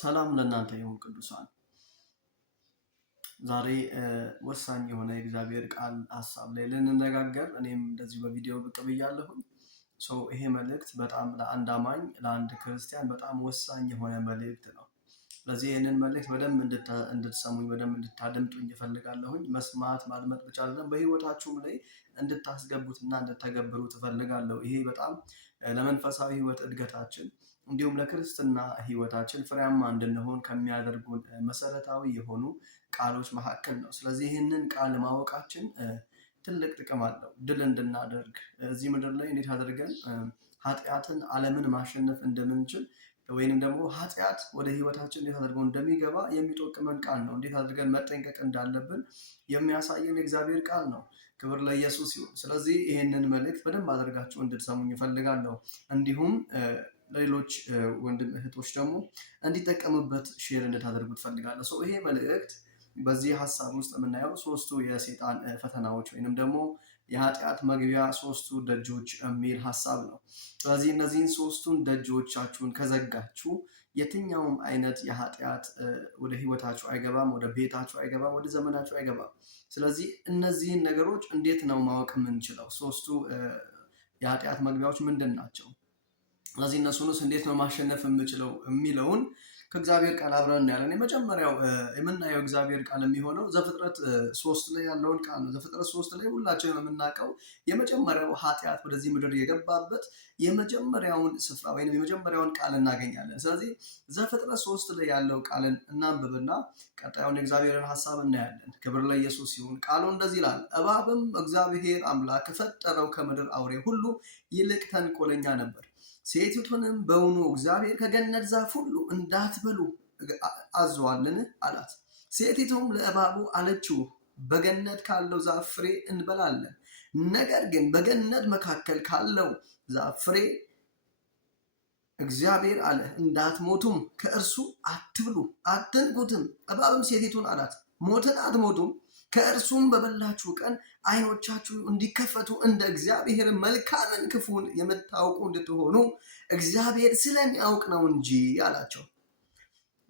ሰላም ለእናንተ ይሁን ቅዱሳን። ዛሬ ወሳኝ የሆነ የእግዚአብሔር ቃል ሐሳብ ላይ ልንነጋገር እኔም እንደዚህ በቪዲዮ ብቅ ብያለሁኝ። ይሄ መልእክት በጣም ለአንድ አማኝ ለአንድ ክርስቲያን በጣም ወሳኝ የሆነ መልእክት ነው። ስለዚህ ይህንን መልእክት በደንብ እንድትሰሙኝ በደንብ እንድታደምጡኝ እፈልጋለሁኝ። መስማት ማድመጥ ብቻ አይደለም፣ በህይወታችሁም ላይ እንድታስገቡትና እንድትተገብሩት እፈልጋለሁ። ይሄ በጣም ለመንፈሳዊ ህይወት እድገታችን እንዲሁም ለክርስትና ህይወታችን ፍሬያማ እንድንሆን ከሚያደርጉን መሰረታዊ የሆኑ ቃሎች መካከል ነው። ስለዚህ ይህንን ቃል ማወቃችን ትልቅ ጥቅም አለው። ድል እንድናደርግ እዚህ ምድር ላይ እንዴት አድርገን ኃጢአትን ዓለምን ማሸነፍ እንደምንችል ወይንም ደግሞ ኃጢአት ወደ ህይወታችን እንዴት አድርገው እንደሚገባ የሚጠቁመን ቃል ነው። እንዴት አድርገን መጠንቀቅ እንዳለብን የሚያሳየን የእግዚአብሔር ቃል ነው። ክብር ለኢየሱስ ይሁን። ስለዚህ ይህንን መልእክት በደንብ አድርጋችሁ እንድትሰሙኝ እፈልጋለሁ። እንዲሁም ለሌሎች ወንድም እህቶች ደግሞ እንዲጠቀሙበት ሼር እንድታደርጉ እፈልጋለሁ። ይሄ መልእክት በዚህ ሐሳብ ውስጥ የምናየው ሶስቱ የሰይጣን ፈተናዎች ወይንም ደግሞ የኃጢአት መግቢያ ሶስቱ ደጆች የሚል ሐሳብ ነው። ስለዚህ እነዚህን ሶስቱን ደጆቻችሁን ከዘጋችሁ የትኛውም አይነት የኃጢአት ወደ ህይወታችሁ አይገባም፣ ወደ ቤታችሁ አይገባም፣ ወደ ዘመናችሁ አይገባም። ስለዚህ እነዚህን ነገሮች እንዴት ነው ማወቅ የምንችለው? ሶስቱ የኃጢአት መግቢያዎች ምንድን ናቸው? ስለዚህ እነሱንስ እንዴት ነው ማሸነፍ የምችለው የሚለውን ከእግዚአብሔር ቃል አብረን እናያለን። የመጀመሪያው የምናየው እግዚአብሔር ቃል የሚሆነው ዘፍጥረት 3 ላይ ያለውን ቃል ነው። ዘፍጥረት 3 ላይ ሁላችንም የምናውቀው የመጀመሪያው ኃጢአት ወደዚህ ምድር የገባበት የመጀመሪያውን ስፍራ ወይም የመጀመሪያውን ቃል እናገኛለን። ስለዚህ ዘፍጥረት 3 ላይ ያለው ቃልን እናንብብና ቀጣዩን የእግዚአብሔርን ሐሳብ እናያለን። ክብር ለኢየሱስ ይሁን። ቃሉ እንደዚህ ይላል፣ እባብም እግዚአብሔር አምላክ ከፈጠረው ከምድር አውሬ ሁሉ ይልቅ ተንኮለኛ ነበር። ሴቲቱንም በውኑ እግዚአብሔር ከገነት ዛፍ ሁሉ እንዳትበሉ አዟልን አላት። ሴቲቱም ለእባቡ አለችው፣ በገነት ካለው ዛፍ ፍሬ እንበላለን፣ ነገር ግን በገነት መካከል ካለው ዛፍ ፍሬ እግዚአብሔር አለ እንዳትሞቱም ከእርሱ አትብሉ አትንኩትም። እባብም ሴቲቱን አላት፣ ሞትን አትሞቱም፣ ከእርሱም በበላችሁ ቀን ዓይኖቻችሁ እንዲከፈቱ እንደ እግዚአብሔር መልካምን ክፉን የምታውቁ እንድትሆኑ እግዚአብሔር ስለሚያውቅ ነው እንጂ አላቸው።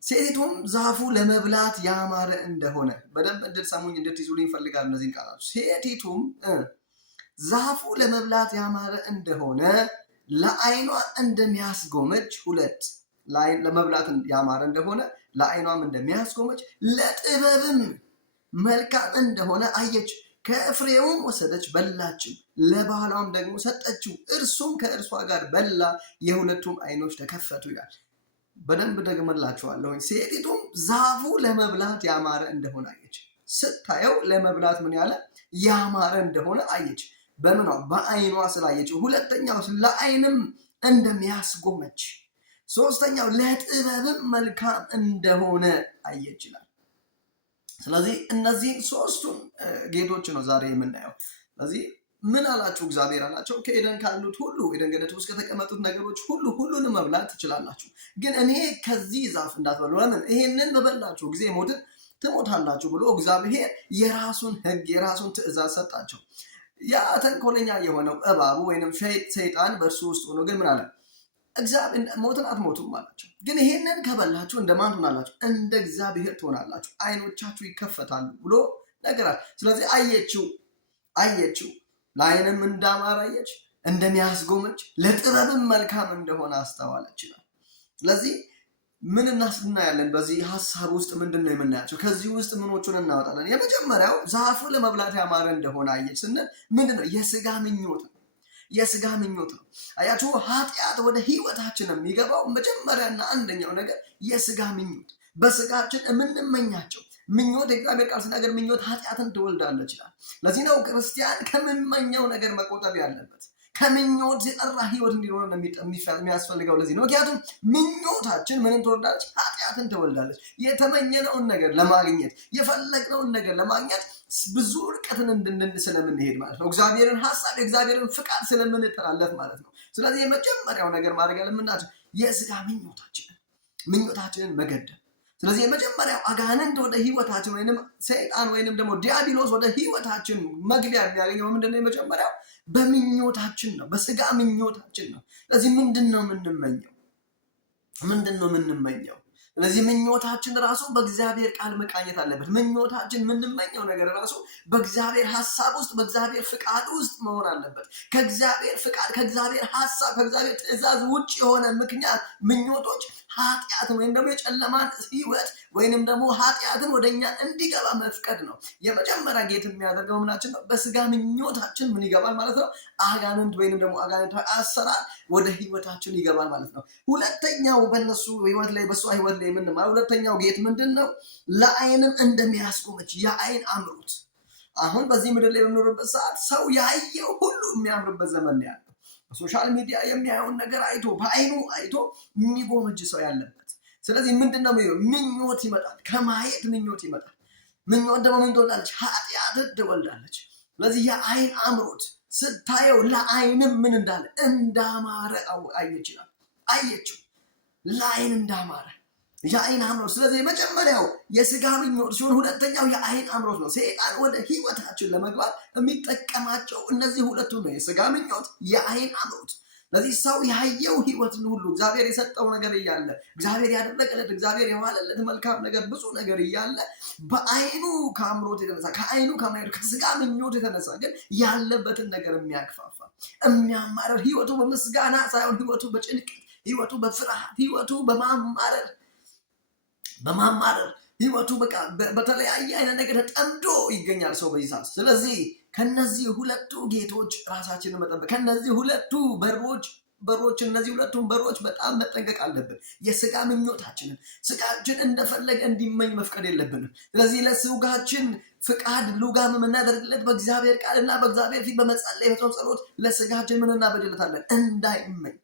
ሴቲቱም ዛፉ ለመብላት ያማረ እንደሆነ በደንብ እንድትሰሙኝ እንድትይዙልኝ ይፈልጋል እነዚህን ቃላት። ሴቲቱም ዛፉ ለመብላት ያማረ እንደሆነ ለዓይኗ እንደሚያስጎመጅ ለመብላት ያማረ እንደሆነ ለዓይኗም እንደሚያስጎመጅ ለጥበብም መልካም እንደሆነ አየች። ከፍሬውም ወሰደች በላችም፣ ለባሏም ደግሞ ሰጠችው፣ እርሱም ከእርሷ ጋር በላ፣ የሁለቱም ዓይኖች ተከፈቱ ይላል። በደንብ ደግመላችኋለሁ። ሴቲቱም ዛፉ ለመብላት ያማረ እንደሆነ አየች። ስታየው ለመብላት ምን ያለ ያማረ እንደሆነ አየች። በምኗ? በዓይኗ ስላየችው። ሁለተኛው ለዓይንም እንደሚያስጎመች፣ ሶስተኛው ለጥበብም መልካም እንደሆነ አየች ይላል። ስለዚህ እነዚህ ሶስቱን ጌቶች ነው ዛሬ የምናየው። ስለዚህ ምን አላችሁ? እግዚአብሔር አላቸው ከኤደን ካሉት ሁሉ ኤደን ገነት ውስጥ ከተቀመጡት ነገሮች ሁሉ ሁሉንም መብላት ትችላላችሁ፣ ግን እኔ ከዚህ ዛፍ እንዳትበሉ። ለምን? ይሄንን በበላችሁ ጊዜ ሞትን ትሞታላችሁ ብሎ እግዚአብሔር የራሱን ሕግ የራሱን ትእዛዝ ሰጣቸው። ያ ተንኮለኛ የሆነው እባቡ ወይንም ሰይጣን በእርሱ ውስጥ ሆኖ ግን ምን አለ? እግዚአብሔር ሞትን አትሞቱም አላቸው። ግን ይሄንን ከበላችሁ እንደማን ትሆናላችሁ? እንደ እግዚአብሔር ትሆናላችሁ፣ ዓይኖቻችሁ ይከፈታሉ ብሎ ነገራል። ስለዚህ አየችው፣ ለዓይንም እንዳማረ አየች፣ እንደሚያስጎመች ለጥበብም መልካም እንደሆነ አስተዋለች ይላል። ስለዚህ ምን እናያለን በዚህ ሐሳብ ውስጥ? ምንድን ነው የምናያቸው? ከዚህ ውስጥ ምኖቹን እናወጣለን? የመጀመሪያው ዛፉ ለመብላት ያማረ እንደሆነ አየች ስንል ምንድን ነው? የስጋ ምኞት ነው። የስጋ ምኞት ነው። አያችሁ፣ ኃጢአት ወደ ህይወታችን የሚገባው መጀመሪያና አንደኛው ነገር የስጋ ምኞት፣ በስጋችን የምንመኛቸው ምኞት። የእግዚአብሔር ቃል ሲናገር ምኞት ኃጢአትን ትወልዳለች ይላል። ለዚህ ነው ክርስቲያን ከምመኘው ነገር መቆጠብ ያለበት። ከምኞት የጠራ ህይወት እንዲኖር የሚያስፈልገው ለዚህ ነው። ምክንያቱም ምኞታችን ምንን ትወልዳለች? ኃጢአትን ትወልዳለች። የተመኘነውን ነገር ለማግኘት የፈለግነውን ነገር ለማግኘት ብዙ ርቀትን ስለምንሄድ ማለት ነው። እግዚአብሔርን ሐሳብ የእግዚአብሔርን ፍቃድ ስለምንተላለፍ ማለት ነው። ስለዚህ የመጀመሪያው ነገር ማድረግ ያለምናቸው የስጋ ምኞታችንን መገደብ። ስለዚህ የመጀመሪያው አጋንንት ወደ ህይወታችን ወይንም ሰይጣን ወይንም ደግሞ ዲያብሎስ ወደ ህይወታችን መግቢያ የሚያገኘው ምንድነው? የመጀመሪያው በምኞታችን ነው፣ በስጋ ምኞታችን ነው። ስለዚህ ምንድነው የምንመኘው? ስለዚህ ምኞታችን ራሱ በእግዚአብሔር ቃል መቃኘት አለበት። ምኞታችን የምንመኘው ነገር ራሱ በእግዚአብሔር ሐሳብ ውስጥ በእግዚአብሔር ፍቃድ ውስጥ መሆን አለበት። ከእግዚአብሔር ፍቃድ፣ ከእግዚአብሔር ሐሳብ፣ ከእግዚአብሔር ትእዛዝ ውጭ የሆነ ምክንያት ምኞቶች ኃጢአትን ወይም ደግሞ የጨለማን ህይወት ወይንም ደግሞ ኃጢአትን ወደኛ እንዲገባ መፍቀድ ነው። የመጀመሪያ ጌት የሚያደርገው ምናችን ነው? በስጋ ምኞታችን ምን ይገባል ማለት ነው? አጋንንት ወይንም ደግሞ አጋንንታዊ አሰራር ወደ ህይወታችን ይገባል ማለት ነው። ሁለተኛው በእነሱ ህይወት ላይ በሷ ህይወት ላይ የምንማረው ሁለተኛው ጌት ምንድን ነው? ለዓይንም እንደሚያስጎመጅ የዓይን አምሮት። አሁን በዚህ ምድር ላይ በምኖርበት ሰዓት ሰው ያየው ሁሉ የሚያምርበት ዘመን ነው ያለው። በሶሻል ሚዲያ የሚያየውን ነገር አይቶ በዓይኑ አይቶ የሚጎመጅ ሰው ያለበት። ስለዚህ ምንድነው ምኞት ይመጣል። ከማየት ምኞት ይመጣል። ምኞት ደግሞ ምን ትወልዳለች? ኃጢአትን ትወልዳለች። ስለዚህ የዓይን አምሮት ስታየው ለዓይንም ምን እንዳለ እንዳማረ አየችው። ለዓይን እንዳማረ የዓይን አምሮት። ስለዚህ የመጀመሪያው የስጋ ምኞት ሲሆን ሁለተኛው የዓይን አምሮት ነው። ሰይጣን ወደ ህይወታችን ለመግባት የሚጠቀማቸው እነዚህ ሁለቱ ነው፣ የስጋ ምኞት፣ የዓይን አምሮት። ስለዚህ ሰው ያየው ህይወትን ሁሉ እግዚአብሔር የሰጠው ነገር እያለ እግዚአብሔር ያደረገለት እግዚአብሔር የዋለለት መልካም ነገር ብዙ ነገር እያለ በዓይኑ ከአምሮት የተነሳ ከዓይኑ ከማየት ከስጋ ምኞት የተነሳ ግን ያለበትን ነገር የሚያክፋፋ የሚያማረር ህይወቱ በምስጋና ሳይሆን ህይወቱ በጭንቀት ህይወቱ በፍርሃት ህይወቱ በማማረር ህይወቱ በቃ በተለያየ አይነት ነገር ተጠምዶ ይገኛል ሰው በዚህ ሰዓት። ስለዚህ ከነዚህ ሁለቱ ጌቶች ራሳችንን መጠበቅ፣ ከነዚህ ሁለቱ በሮች እነዚህ ሁለቱን በሮች በጣም መጠንቀቅ አለብን። የስጋ ምኞታችንን ስጋችን እንደፈለገ እንዲመኝ መፍቀድ የለብንም። ስለዚህ ለስጋችን ፍቃድ ሉጋም የምናደርግለት በእግዚአብሔር ቃልና በእግዚአብሔር ፊት በመጸለይ በጾም ጸሎት ለስጋችን ምን እናበጅለታለን? እንዳይመኝ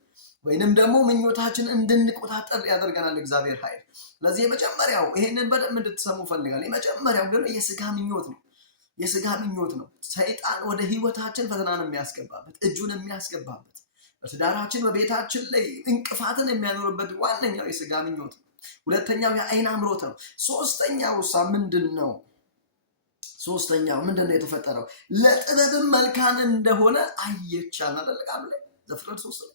ወይንም ደግሞ ምኞታችን እንድንቆጣጠር ያደርገናል እግዚአብሔር ኃይል። ስለዚህ የመጀመሪያው ይሄንን በደንብ እንድትሰሙ ፈልጋለሁ። የመጀመሪያው ግን የስጋ ምኞት ነው። የስጋ ምኞት ነው። ሰይጣን ወደ ህይወታችን ፈተናን የሚያስገባበት እጁን የሚያስገባበት በትዳራችን በቤታችን ላይ እንቅፋትን የሚያኖርበት ዋነኛው የስጋ ምኞት ነው። ሁለተኛው የዓይን አምሮት ነው። ሶስተኛው ምንድነው? ሶስተኛው ምንድነው የተፈጠረው? ለጥበብም መልካም እንደሆነ አየች አይደል? ቃሉ ላይ ዘፍጥረት 3 ላይ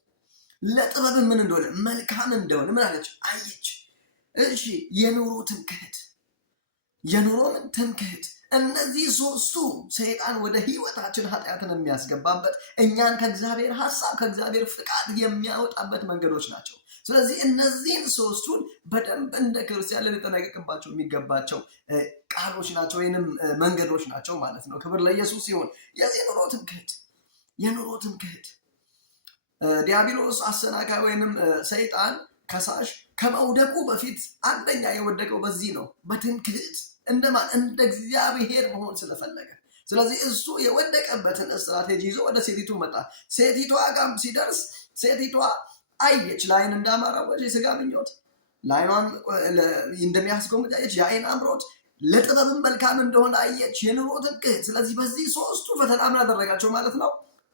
ለጥበብም ምን እንደሆነ መልካም እንደሆነ ምን አለች? አየች። እሺ የኑሮ ትምክህት፣ የኑሮ ምን ትምክህት፣ እነዚህ ሶስቱ ሰይጣን ወደ ህይወታችን ኃጢአትን የሚያስገባበት እኛን ከእግዚአብሔር ሐሳብ ከእግዚአብሔር ፍቃድ የሚያወጣበት መንገዶች ናቸው። ስለዚህ እነዚህን ሶስቱን በደንብ እንደ ክርስቲያን ልንጠነቀቅባቸው የሚገባቸው ቃሎች ናቸው ወይንም መንገዶች ናቸው ማለት ነው። ክብር ለኢየሱስ ሲሆን የኑሮ ትምክህት ዲያብሎስ አሰናካይ ወይንም ሰይጣን ከሳሽ ከመውደቁ በፊት አንደኛ የወደቀው በዚህ ነው፣ በትምክህት እንደማን እንደ እግዚአብሔር መሆን ስለፈለገ። ስለዚህ እሱ የወደቀበትን ስትራቴጂ ይዞ ወደ ሴቲቱ መጣ። ሴቲቷ ጋም ሲደርስ ሴቲቷ አየች፣ ለዓይን እንዳማረች የስጋ ምኞት፣ ለዓይኗን እንደሚያስጎመጅ አየች፣ የዓይን አምሮት፣ ለጥበብም መልካም እንደሆነ አየች፣ የኑሮ ትምክህት። ስለዚህ በዚህ ሶስቱ ፈተና ምን አደረጋቸው ማለት ነው?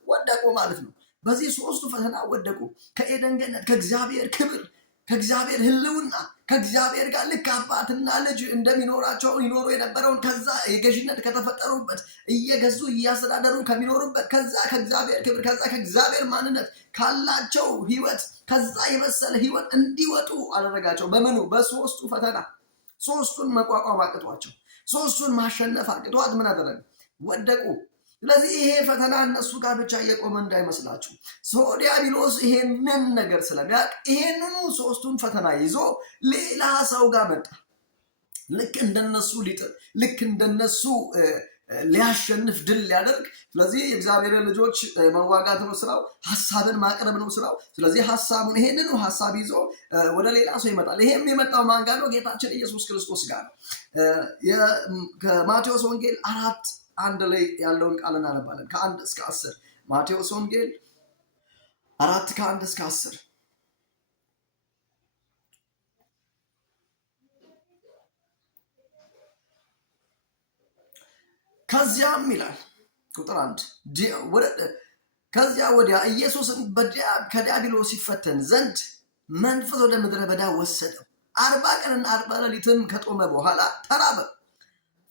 ወደቁ ማለት ነው። በዚህ ሶስቱ ፈተና ወደቁ። ከኤደን ገነት ከእግዚአብሔር ክብር ከእግዚአብሔር ህልውና ከእግዚአብሔር ጋር ልክ አባትና ልጅ እንደሚኖራቸው ይኖሩ የነበረውን ከዛ የገዥነት ከተፈጠሩበት እየገዙ እያስተዳደሩ ከሚኖሩበት ከዛ ከእግዚአብሔር ክብር ከዛ ከእግዚአብሔር ማንነት ካላቸው ህይወት ከዛ የመሰለ ህይወት እንዲወጡ አደረጋቸው። በምኑ? በሶስቱ ፈተና። ሶስቱን መቋቋም አቅቷቸው፣ ሶስቱን ማሸነፍ አቅቷት ምን አደረገ? ወደቁ። ስለዚህ ይሄ ፈተና እነሱ ጋር ብቻ እየቆመ እንዳይመስላችሁ። ዲያብሎስ ይሄንን ነገር ስለሚያውቅ ይሄንኑ ሶስቱን ፈተና ይዞ ሌላ ሰው ጋር መጣ። ልክ እንደነሱ ሊጥል፣ ልክ እንደነሱ ሊያሸንፍ፣ ድል ሊያደርግ። ስለዚህ የእግዚአብሔር ልጆች መዋጋት ነው ስራው፣ ሀሳብን ማቅረብ ነው ስራው። ስለዚህ ሀሳቡን ይሄንኑ ሀሳብ ይዞ ወደ ሌላ ሰው ይመጣል። ይሄም የመጣው ማን ጋር ነው? ጌታችን ኢየሱስ ክርስቶስ ጋር ነው። ከማቴዎስ ወንጌል 4:1 ላይ ያለውን ቃል እናነባለን። ከ1 እስከ 10 ማቴዎስ ወንጌል 4 ከ1 እስከ 10 ከዚያም ይላል ቁጥር 1 ከዚያ ወዲያ ኢየሱስን ከዲያብሎስ ሲፈተን ዘንድ መንፈስ ወደ ምድረ በዳ ወሰደው። 40 ቀንና 40 ሌሊትም ከጦመ በኋላ ተራበ።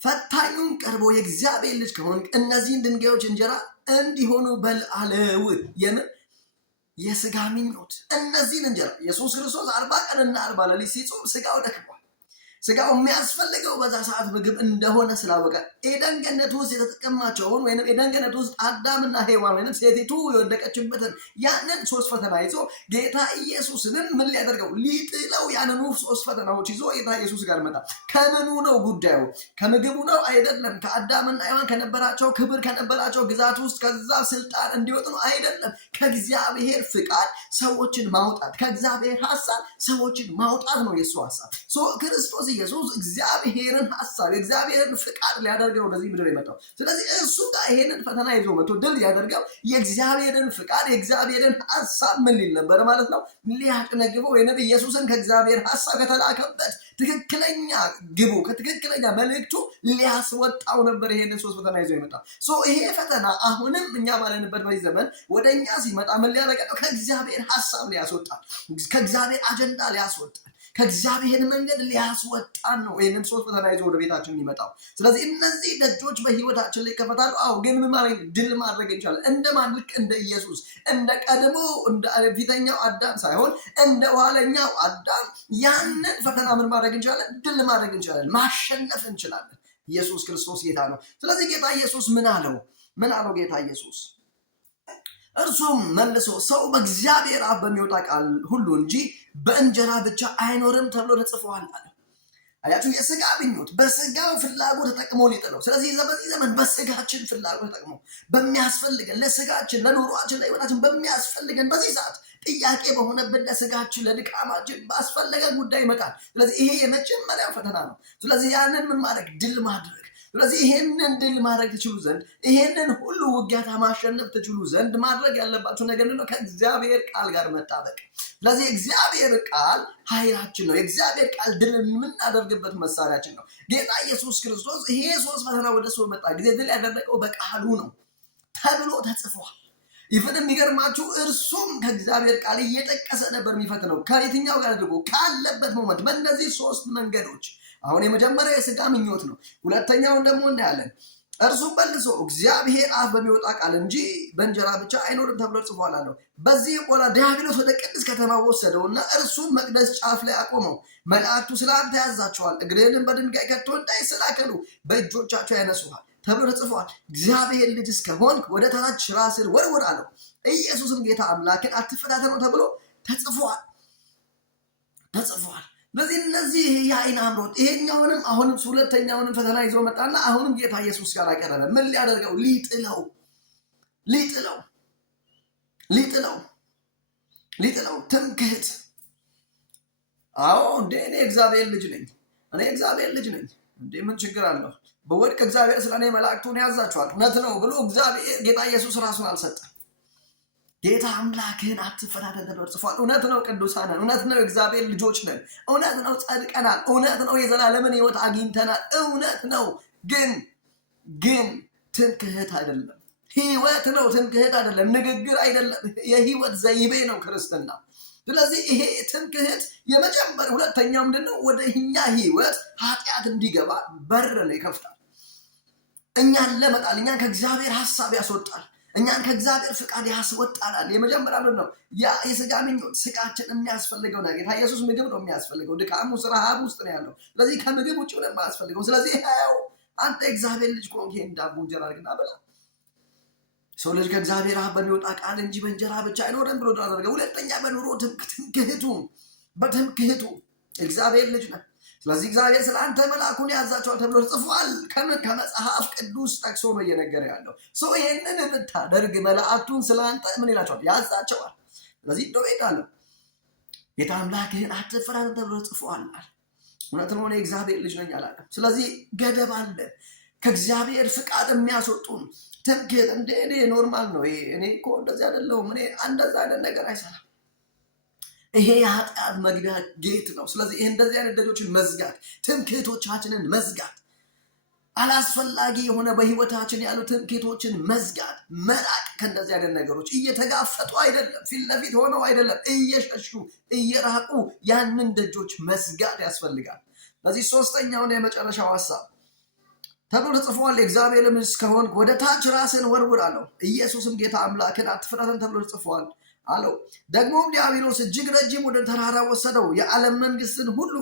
ፈታኙን ቀርቦ የእግዚአብሔር ልጅ ከሆንክ እነዚህን ድንጋዮች እንጀራ እንዲሆኑ በል አለው። የስጋ ምኞት። እነዚህን እንጀራ ኢየሱስ ክርስቶስ 40 ቀንና 40 ሌሊት ሲጾም ስጋው ደክሟል። ስጋው የሚያስፈልገው በዛ ሰዓት ምግብ እንደሆነ ስላወቀ ኤደን ገነት ውስጥ የተጠቀማቸውን ወይም ኤደን ገነት ውስጥ አዳምና ሔዋን ወይም ሴቲቱ የወደቀችበትን ያንን 3 ፈተና ይዞ ጌታ ኢየሱስንም ምን ሊያደርገው ሊጥለው ያንኑ 3 ፈተናዎች ይዞ ጌታ ኢየሱስ ጋር መጣ። ከምኑ ነው ጉዳዩ? ከምግቡ ነው አይደለም። ከአዳምና ሔዋን ከነበራቸው ክብር ከነበራቸው ግዛት ውስጥ ከዛ ስልጣን እንዲወጡ ነው አይደለም። ከእግዚአብሔር ፍቃድ ሰዎችን ማውጣት፣ ከእግዚአብሔር ሐሳብ ሰዎችን ማውጣት ነው የሱ ሐሳብ። ክርስቶስ ኢየሱስ እግዚአብሔርን ሐሳብ የእግዚአብሔርን ፍቃድ ሊያደርግ ነው ወደዚህ ምድር የመጣው። ስለዚህ እሱ ጋር ይሄንን ፈተና ይዞ መጥቶ ድል ያደርገው የእግዚአብሔርን ፍቃድ የእግዚአብሔርን ሐሳብ ምን ሊል ነበር ማለት ነው? ሊያጨነግፈው ወይንም ኢየሱስን ከእግዚአብሔር ሐሳብ ከተላከበት ትክክለኛ ግቡ ከትክክለኛ መልእክቱ ሊያስወጣው ነበር ይሄንን 3 ፈተና ይዞ የመጣው። ይሄ ፈተና አሁንም እኛ ባለንበት በዚህ ዘመን ወደኛ ሲመጣ ምን ሊያደርግ ነው? ከእግዚአብሔር ሐሳብ ሊያስወጣል፣ ከእግዚአብሔር አጀንዳ ሊያስወጣል፣ ከእግዚአብሔር መንገድ ሊያስወጣን ነው ይህንን 3 ፈተና ይዞ ወደ ቤታችን የሚመጣው። ስለዚህ እነዚህ ደጆች በህይወታችን ላይ ይከፈታሉ። ግን ምን ማለት ድል ማድረግ እንችላለን? እንደማን? ልክ እንደ ኢየሱስ እንደ ቀድሞ እንደ ፊተኛው አዳም ሳይሆን እንደ ኋለኛው አዳም ያንን ፈተና ምን ማድረግ እንችላለን? ድል ማድረግ እንችላለን፣ ማሸነፍ እንችላለን። ኢየሱስ ክርስቶስ ጌታ ነው። ስለዚህ ጌታ ኢየሱስ ምን አለው ጌታ ኢየሱስ? እርሱም መልሶ ሰው በእግዚአብሔር አፍ በሚወጣ ቃል ሁሉ እንጂ በእንጀራ ብቻ አይኖርም ተብሎ ተጽፏል አለ። አያችሁ፣ የስጋ ምኞት በስጋው ፍላጎት ተጠቅሞ ሊጥለው። ስለዚህ በዚህ ዘመን በስጋችን ፍላጎት ተጠቅሞ በሚያስፈልገን ለስጋችን፣ ለኑሯችን፣ ለህይወታችን በሚያስፈልገን በዚህ ሰዓት ጥያቄ በሆነብን ለስጋችን፣ ለድካማችን ባስፈለገን ጉዳይ ይመጣል። ስለዚህ ይሄ የመጀመሪያው ፈተና ነው። ስለዚህ ያንን ምን ማድረግ? ድል ማድረግ። ስለዚህ ይሄንን ድል ማድረግ ትችሉ ዘንድ ይሄንን ሁሉ ውጊያ ማሸነፍ ትችሉ ዘንድ ማድረግ ያለባችሁ ነገር ነው ከእግዚአብሔር ቃል ጋር መጣበቅ። ስለዚህ እግዚአብሔር ቃል ኃይላችን ነው። የእግዚአብሔር ቃል ድል የምናደርግበት መሳሪያችን ነው። ጌታ ኢየሱስ ክርስቶስ ይሄ 3 ፈተና ወደ እሱ መጣ ጊዜ ድል ያደረገው በቃሉ ነው ተብሎ ተጽፏል። ይፈን የሚገርማችሁ እርሱም ከእግዚአብሔር ቃል እየጠቀሰ ነበር የሚፈትነው። ከየትኛው ጋር አድርጎ? ካለበት ሞመንት በእነዚህ 3 መንገዶች። አሁን የመጀመሪያው የስጋ ምኞት ነው። ሁለተኛውን ደግሞ እናያለን። እርሱም መልሶ እግዚአብሔር አፍ በሚወጣ ቃል እንጂ በእንጀራ ብቻ አይኖርም ተብሎ ጽፏል አለው። በዚህ በኋላ ዲያብሎስ ወደ ቅድስት ከተማ ወሰደውና እርሱም መቅደስ ጫፍ ላይ አቆመው። መላእክቱ ስላንተ ያዛቸዋል፣ እግርህንም በድንጋይ ከቶ እንዳይሰናከሉ በእጆቻቸው ያነሱሃል ተብሎ ተጽፏል። እግዚአብሔር ልጅ እስከሆንክ ወደ ታች ራስህን ወርውር አለው። ኢየሱስም ጌታ አምላክን አትፈታተነው ተብሎ ተጽፏል። ስለዚህ እነዚህ የዓይን አምሮት ይሄኛውንም አሁንም ሁለተኛውንም ፈተና ይዞ መጣና አሁንም ጌታ ኢየሱስ ጋር አቀረበ። ምን ሊያደርገው? ሊጥለው ትምክህት። አዎ እንዴ እኔ እግዚአብሔር ልጅ ነኝ እንዴ ምን ችግር አለው? በወድቅ እግዚአብሔር ስለኔ መላእክቱን ያዛቸዋል። እውነት ነው ብሎ እግዚአብሔር ጌታ ኢየሱስ ራሱን አልሰጠም። ጌታ አምላክህን አትፈታተን ተብሎ ተጽፏል። እውነት ነው ቅዱሳን፣ እውነት ነው እግዚአብሔር ልጆች ነን፣ እውነት ነው ጸድቀናል፣ እውነት ነው የዘላለምን ሕይወት አግኝተናል፣ እውነት ነው። ግን ትምክህት አይደለም፣ ሕይወት ነው። ትምክህት አይደለም፣ ንግግር አይደለም፣ የሕይወት ዘይቤ ነው ክርስትና። ስለዚህ ይሄ ትምክህት የመጀመሪያ። ሁለተኛው ምንድነው? ወደ እኛ ሕይወት ኃጢአት እንዲገባ በር ነው ይከፍታል። እኛን ለመጣል፣ እኛን ከእግዚአብሔር ሐሳብ ያስወጣል፣ እኛን ከእግዚአብሔር ፍቃድ ያስወጣናል። የመጀመሪያ ነው ያ የስጋ ምኞት። ስጋችን የሚያስፈልገው ነገር ጌታ ኢየሱስ ምግብ ነው የሚያስፈልገው። ድካሙ ረሃብ ውስጥ ነው ያለው። ስለዚህ ከምግብ ውጭ ነው የማያስፈልገው። ስለዚህ አንተ እግዚአብሔር ልጅ ከሆንክ ይሄን ዳቦ እንጀራ አድርግና ብላ። ሰው ልጅ ከእግዚአብሔር አፍ በሚወጣ ቃል እንጂ በእንጀራ ብቻ አይኖርም ብሎ አደረገ። ሁለተኛ በኑሮ በትምክህቱ እግዚአብሔር ልጅ ነው። ስለዚህ እግዚአብሔር ስለ አንተ መልአኩን ያዛቸዋል ተብሎ ተጽፏል። ከመጽሐፍ ቅዱስ ጠቅሶ ነው እየነገረ ያለው። ይህንን ብታደርግ መላእክቱን ስለ አንተ ምን ይላቸዋል? ያዛቸዋል። ስለዚህ እንደው ጌታ አምላክህን አትፈራተን ተብሎ ተጽፏል። እውነት ነው፣ እኔ እግዚአብሔር ልጅ ነኝ አላለም። ስለዚህ ገደብ አለ። ከእግዚአብሔር ፍቃድ የሚያስወጡን ትምክህት። እንደ እኔ ኖርማል ነው እኔ እኮ እንደዚህ አይደለሁም፣ እኔ እንደዛ አይነት ነገር አይሰራም። ይሄ የኃጢአት መግቢያ ጌት ነው። ስለዚህ ይህ እንደዚህ አይነት ደጆችን መዝጋት፣ ትምክህቶቻችንን መዝጋት፣ አላስፈላጊ የሆነ በህይወታችን ያሉ ትምክህቶችን መዝጋት፣ መራቅ። ከእንደዚህ አይነት ነገሮች እየተጋፈጡ አይደለም፣ ፊት ለፊት ሆነው አይደለም፣ እየሸሹ እየራቁ ያንን ደጆች መዝጋት ያስፈልጋል። ስለዚህ 3ኛውን የመጨረሻው ሐሳብ ተብሎ ተጽፏል። የእግዚአብሔር ልጅ ከሆንክ ወደ ታች ራስን ወርውር አለው። ኢየሱስም ጌታ አምላክን አትፈታተን ተብሎ ተጽፏል አለው። ደግሞም ዲያብሎስ እጅግ ረጅም ወደ ተራራ ወሰደው፣ የዓለም መንግስትን ሁሉ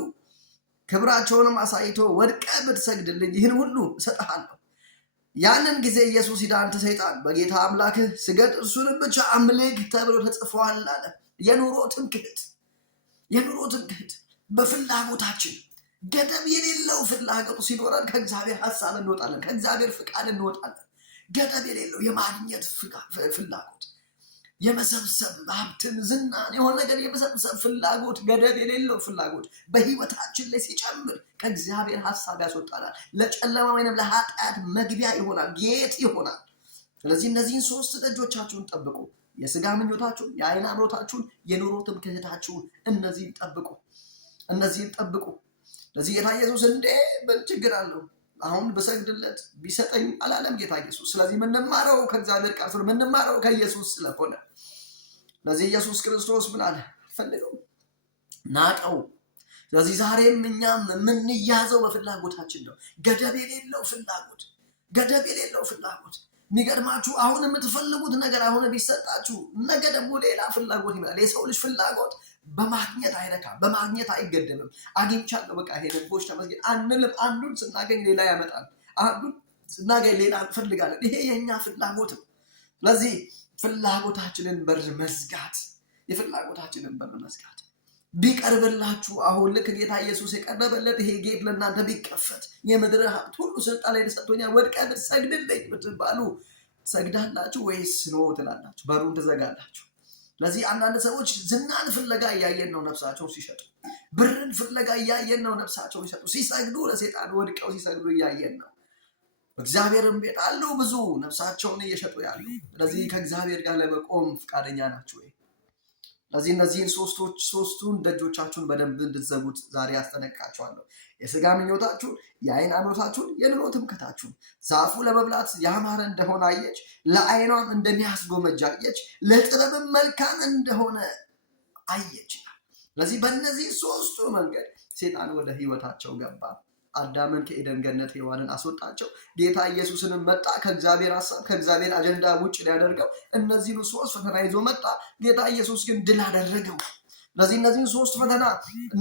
ክብራቸውንም አሳይቶ ወድቀህ ብትሰግድልኝ ይህን ሁሉ እሰጥሃለሁ። ያንን ጊዜ ኢየሱስ ሂድ አንተ ሰይጣን በጌታ አምላክህ ስገድ እርሱንም ብቻ አምልክ ተብሎ ተጽፏል አለ። የኑሮ ትምክህት በፍላጎታችን ገደብ የሌለው ፍላጎት ሲኖረን ከእግዚአብሔር ሀሳብ እንወጣለን፣ ከእግዚአብሔር ፍቃድ እንወጣለን። ገደብ የሌለው የማግኘት ፍላጎት፣ የመሰብሰብ ሀብትን፣ ዝናን፣ የሆነ ነገር የመሰብሰብ ፍላጎት፣ ገደብ የሌለው ፍላጎት በህይወታችን ላይ ሲጨምር ከእግዚአብሔር ሀሳብ ያስወጣናል። ለጨለማ ወይንም ለኃጢአት መግቢያ ይሆናል፣ ጌጥ ይሆናል። ስለዚህ እነዚህን 3 ደጆቻችሁን ጠብቁ። የስጋ ምኞታችሁን፣ የአይን አምሮታችሁን፣ የኑሮ ትምክህታችሁን እነዚህን ጠብቁ። ለዚህ ጌታ ኢየሱስ እንዴ ምን ችግር አለው አሁን በሰግድለት ቢሰጠኝ አላለም ጌታ ኢየሱስ። ስለዚህ የምንማረው ከእግዚአብሔር ቃል ስለሆነ የምንማረው ከኢየሱስ ስለሆነ ለዚህ ኢየሱስ ክርስቶስ ምን አለ? ፈልገው ናቀው። ስለዚህ ዛሬም እኛም የምንያዘው በፍላጎታችን ነው። ገደብ የሌለው ፍላጎት። የሚገርማችሁ አሁን የምትፈልጉት ነገር አሁን ቢሰጣችሁ ነገ ደግሞ ሌላ ፍላጎት ይመጣል። የሰው ልጅ ፍላጎት በማግኘት አይረካም፣ በማግኘት አይገደብም። አግኝቻለሁ በቃ ሄደን ጎሽ ተመስገን አንልም። አንዱን ስናገኝ ሌላ ያመጣል፣ አንዱን ስናገኝ ሌላ እንፈልጋለን። ይሄ የእኛ ፍላጎት ነው። ስለዚህ የፍላጎታችንን በር መዝጋት ቢቀርብላችሁ አሁን ልክ ጌታ ኢየሱስ የቀረበለት ይሄ ጌት ለእናንተ ቢከፈት የምድር ሀብት ሁሉ ስልጣን ላይ ተሰጥቶኛል ወድቀህ ብትሰግድልኝ ብትባሉ ሰግዳላችሁ ወይስ ኖ ትላላችሁ? በሩን ትዘጋላችሁ። ስለዚህ አንዳንድ ሰዎች ዝናን ፍለጋ እያየን ነው ነፍሳቸው ሲሸጡ፣ ብርን ፍለጋ እያየን ነው ነፍሳቸው ሲሸጡ፣ ሲሰግዱ ለሴጣን ወድቀው ሲሰግዱ እያየን ነው። በእግዚአብሔርም ቤት አሉ ብዙ ነፍሳቸውን እየሸጡ ያሉ። ስለዚህ ከእግዚአብሔር ጋር ለመቆም ፈቃደኛ ናችሁ ወይ? ስለዚህ እነዚህን 3ቱን ደጆቻችሁን በደንብ እንድትዘጉት ዛሬ አስጠነቅቃችኋለሁ። የስጋ ምኞታችሁን፣ የአይን አምሮታችሁን፣ የኑሮ ትምክህታችሁን። ዛፉ ለመብላት ያማረ እንደሆነ አየች፣ ለአይኗም እንደሚያስጎመጅ አየች፣ ለጥበብም መልካም እንደሆነ አየች። ስለዚህ በእነዚህ 3ቱ መንገድ ሴጣን ወደ ህይወታቸው ገባ። አዳምን ከኤደን ገነት ሔዋንን አስወጣቸው። ጌታ ኢየሱስንም መጣ ከእግዚአብሔር ሀሳብ ከእግዚአብሔር አጀንዳ ውጭ ሊያደርገው እነዚህን 3 ፈተና ይዞ መጣ። ጌታ ኢየሱስ ግን ድል አደረገው። ስለዚህ እነዚህን 3 ፈተና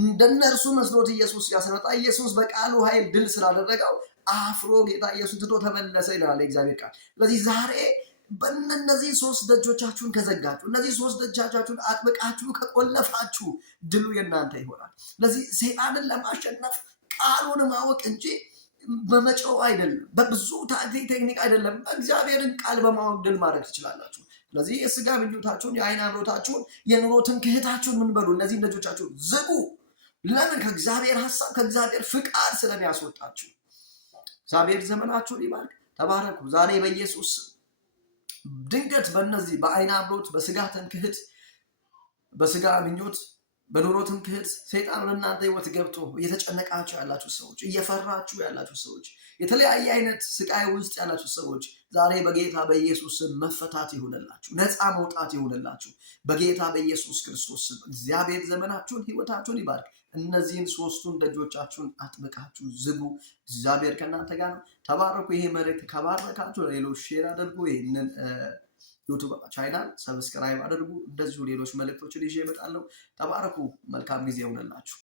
እንደነርሱ መስሎት ኢየሱስ ሲያስመጣ ኢየሱስ በቃሉ ኃይል ድል ስላደረገው አፍሮ ጌታ ኢየሱስ ትቶ ተመለሰ ይላል የእግዚአብሔር ቃል። ስለዚህ ዛሬ በእነዚህ 3 ደጆቻችሁን ከዘጋችሁ፣ እነዚህ 3 ደጆቻችሁን አጥብቃችሁ ከቆለፋችሁ ድሉ የእናንተ ይሆናል። ስለዚህ ሴጣንን ለማሸነፍ ቃሉን ማወቅ እንጂ በመጮህ አይደለም፣ በብዙ ቴክኒክ አይደለም። እግዚአብሔርን ቃል በማወቅ ድል ማድረግ ትችላላችሁ። ስለዚህ የስጋ ምኞታችሁን፣ የአይን አምሮታችሁን፣ የኑሮ ትምክህታችሁን ምን በሉ እነዚህ ደጆቻችሁን ዝጉ። ለምን? ከእግዚአብሔር ሀሳብ ከእግዚአብሔር ፍቃድ ስለሚያስወጣችሁ። እግዚአብሔር ዘመናችሁን ይባርክ። ተባረኩ። ዛሬ በኢየሱስ ድንገት በእነዚህ በአይን አምሮት፣ በስጋ ትምክህት፣ በስጋ ምኞት፣ በኑሮ ትምክህት ሰይጣን ለእናንተ ህይወት ገብቶ እየተጨነቃችሁ ያላችሁ ሰዎች፣ እየፈራችሁ ያላችሁ ሰዎች፣ የተለያየ አይነት ስቃይ ውስጥ ያላችሁ ሰዎች ዛሬ በጌታ በኢየሱስ ስም መፈታት ይሁንላችሁ፣ ነፃ መውጣት ይሁንላችሁ በጌታ በኢየሱስ ክርስቶስ ስም። እግዚአብሔር ዘመናችሁን ህይወታችሁን ይባርክ። እነዚህን 3ቱን ደጆቻችሁን አጥብቃችሁ ዝጉ። እግዚአብሔር ከእናንተ ጋር ነው። ተባረኩ። ይሄ መልእክት ከባረካችሁ ሌሎች ሼር አድርጉ። ይህንን ዩቱብ ቻናል ሰብስክራይብ አድርጉ። እንደዚሁ ሌሎች መልእክቶችን ይዤ እመጣለሁ። ተባረኩ። መልካም ጊዜ ይሁንላችሁ።